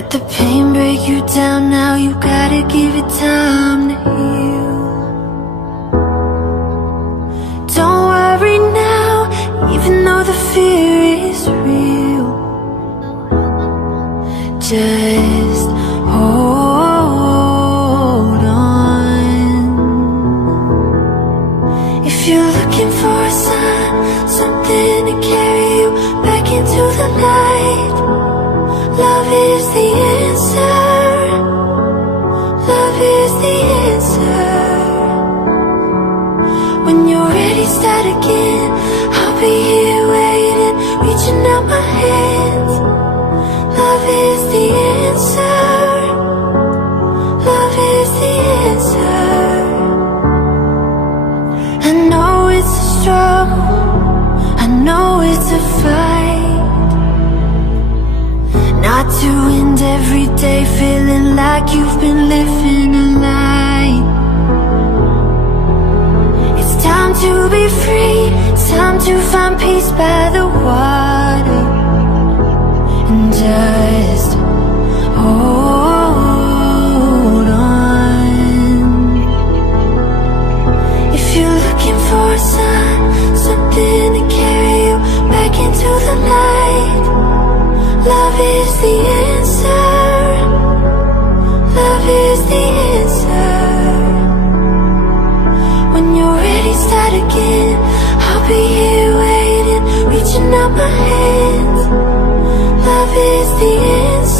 Let the pain break you down now, you gotta give it time to heal. Don't worry now, even though the fear is real. Just hold on. If you're looking for a sign, something to carry you back into the light, love is the answer. Love is the answer. When you're ready, start again. I'll be here waiting, reaching out my hands. Love is the answer. Love is the answer. I know it's a struggle, I know it's a fight, not to end every day feeling like you've been living a lie. It's time to be free, it's time to find peace by the water. And just hold on. If you're looking for a sign, something to carry you back into the light, love is the answer. Love is the answer. When you're ready, start again. I'll be here waiting, reaching out my hands. Love is the answer.